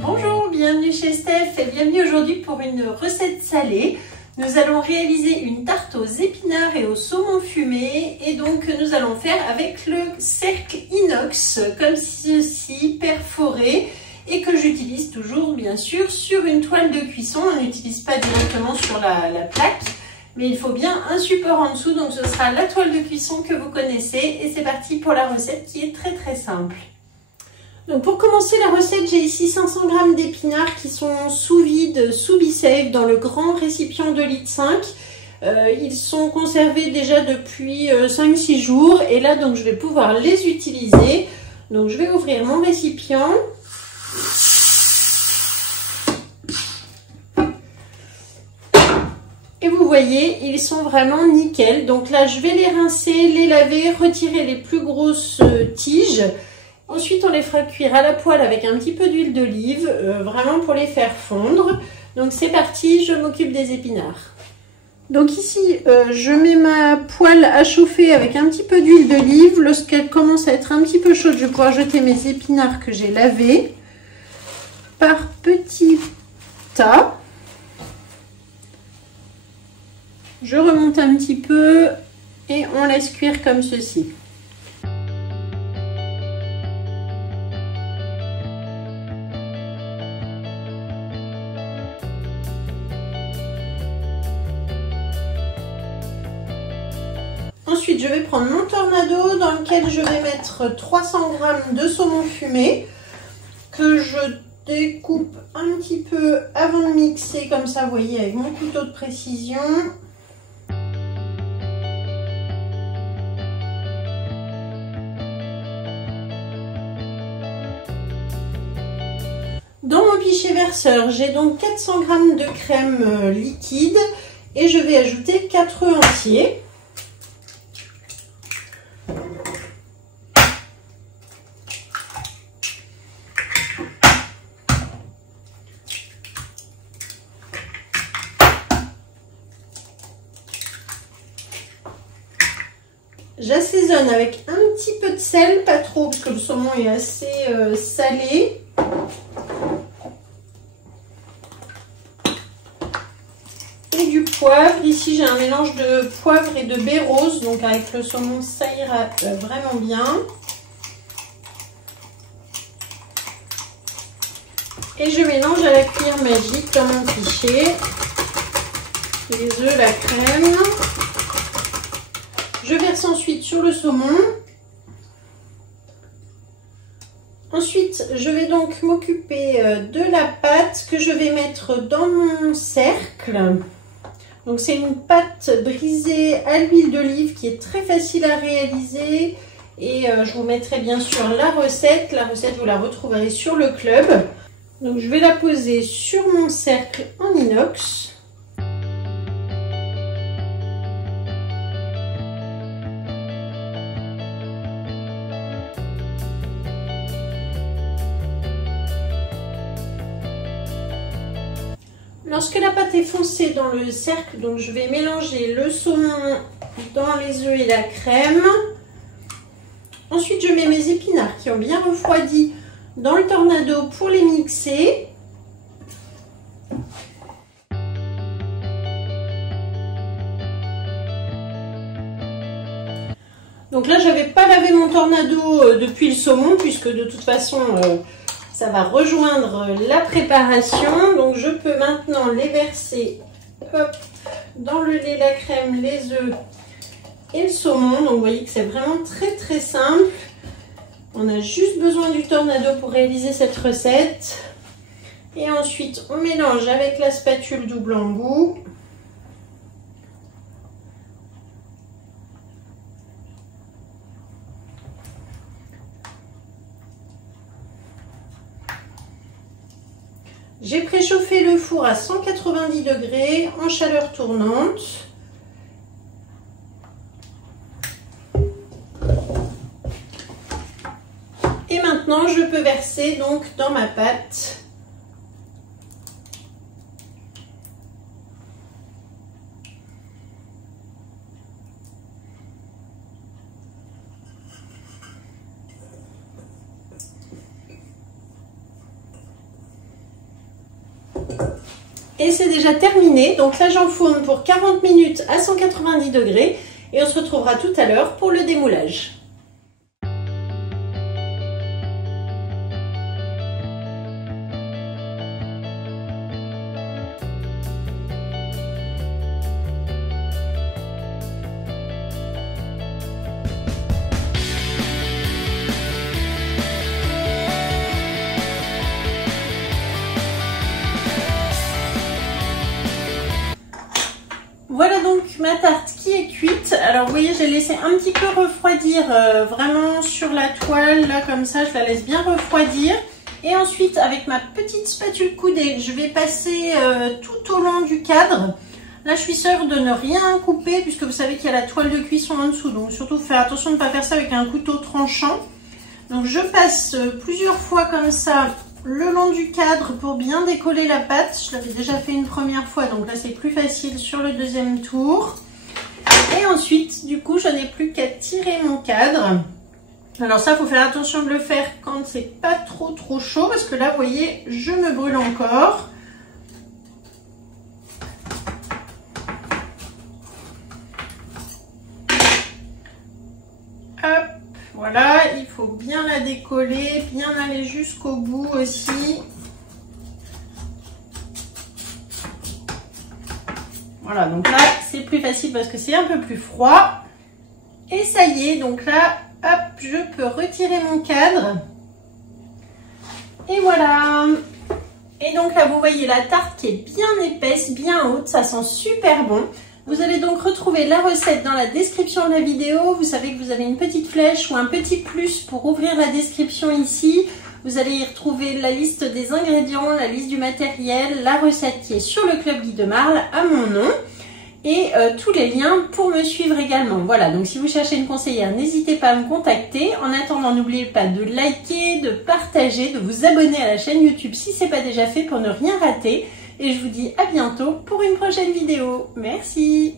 Bonjour, bienvenue chez Steph et bienvenue aujourd'hui pour une recette salée. Nous allons réaliser une tarte aux épinards et au saumon fumé et donc nous allons faire avec le cercle inox comme ceci, perforé et que j'utilise toujours bien sûr sur une toile de cuisson. On n'utilise pas directement sur la plaque, mais il faut bien un support en dessous, donc ce sera la toile de cuisson que vous connaissez et c'est parti pour la recette qui est très simple. Donc pour commencer la recette, j'ai ici 500 g d'épinards qui sont sous vide, sous Be-Safe, dans le grand récipient 2,5 litres. Ils sont conservés déjà depuis 5-6 jours et là donc je vais pouvoir les utiliser. Donc je vais ouvrir mon récipient. Et vous voyez, ils sont vraiment nickel. Donc là je vais les rincer, les laver, retirer les plus grosses tiges. Ensuite, on les fera cuire à la poêle avec un petit peu d'huile d'olive, vraiment pour les faire fondre. Donc c'est parti, je m'occupe des épinards. Donc ici, je mets ma poêle à chauffer avec un petit peu d'huile d'olive. Lorsqu'elle commence à être un petit peu chaude, je vais pouvoir jeter mes épinards que j'ai lavés par petits tas. Je remonte un petit peu et on laisse cuire comme ceci. Ensuite, je vais prendre mon tornado dans lequel je vais mettre 300 g de saumon fumé que je découpe un petit peu avant de mixer, comme ça, vous voyez, avec mon couteau de précision. Dans mon pichet verseur, j'ai donc 400 g de crème liquide et je vais ajouter 4 œufs entiers. J'assaisonne avec un petit peu de sel, pas trop parce que le saumon est assez salé. Et du poivre. Ici j'ai un mélange de poivre et de baie rose, donc avec le saumon ça ira vraiment bien. Et je mélange à la cuillère magique dans mon pichet les œufs, la crème. Je verse ensuite sur le saumon. Ensuite, je vais donc m'occuper de la pâte que je vais mettre dans mon cercle. Donc c'est une pâte brisée à l'huile d'olive qui est très facile à réaliser. Et je vous mettrai bien sûr la recette. La recette, vous la retrouverez sur le club. Donc je vais la poser sur mon cercle en inox. Lorsque la pâte est foncée dans le cercle, donc je vais mélanger le saumon dans les œufs et la crème. Ensuite, je mets mes épinards qui ont bien refroidi dans le tornado pour les mixer. Donc là, j'avais pas lavé mon tornado depuis le saumon puisque de toute façon ça va rejoindre la préparation. Donc je peux maintenant les verser hop, dans le lait, la crème, les œufs et le saumon. Donc vous voyez que c'est vraiment très simple. On a juste besoin du tornado pour réaliser cette recette. Et ensuite on mélange avec la spatule double embout. J'ai préchauffé le four à 190 degrés en chaleur tournante. Et maintenant, je peux verser donc dans ma pâte. Et c'est déjà terminé. Donc là, j'enfourne pour 40 minutes à 190 degrés. Et on se retrouvera tout à l'heure pour le démoulage. Voilà donc ma tarte qui est cuite. Alors vous voyez, j'ai laissé un petit peu refroidir vraiment sur la toile. Là comme ça, je la laisse bien refroidir. Et ensuite, avec ma petite spatule coudée, je vais passer tout au long du cadre. Là, je suis sûre de ne rien couper puisque vous savez qu'il y a la toile de cuisson en dessous. Donc surtout, faire attention de ne pas faire ça avec un couteau tranchant. Donc je passe plusieurs fois comme ça le long du cadre pour bien décoller la pâte. Je l'avais déjà fait une première fois, donc là c'est plus facile sur le deuxième tour. Et ensuite, du coup, je n'ai plus qu'à tirer mon cadre. Alors ça, il faut faire attention de le faire quand c'est pas trop chaud, parce que là, vous voyez, je me brûle encore. Hop. Voilà, il faut bien la décoller, bien aller jusqu'au bout aussi. Voilà, donc là, c'est plus facile parce que c'est un peu plus froid. Et ça y est, donc là, hop, je peux retirer mon cadre. Et voilà. Et donc là, vous voyez la tarte qui est bien épaisse, bien haute, ça sent super bon. Vous allez donc retrouver la recette dans la description de la vidéo. Vous savez que vous avez une petite flèche ou un petit plus pour ouvrir la description ici. Vous allez y retrouver la liste des ingrédients, la liste du matériel, la recette qui est sur le Club Guy de Marle à mon nom et tous les liens pour me suivre également. Voilà, donc si vous cherchez une conseillère, n'hésitez pas à me contacter. En attendant, n'oubliez pas de liker, de partager, de vous abonner à la chaîne YouTube si ce n'est pas déjà fait pour ne rien rater. Et je vous dis à bientôt pour une prochaine vidéo. Merci!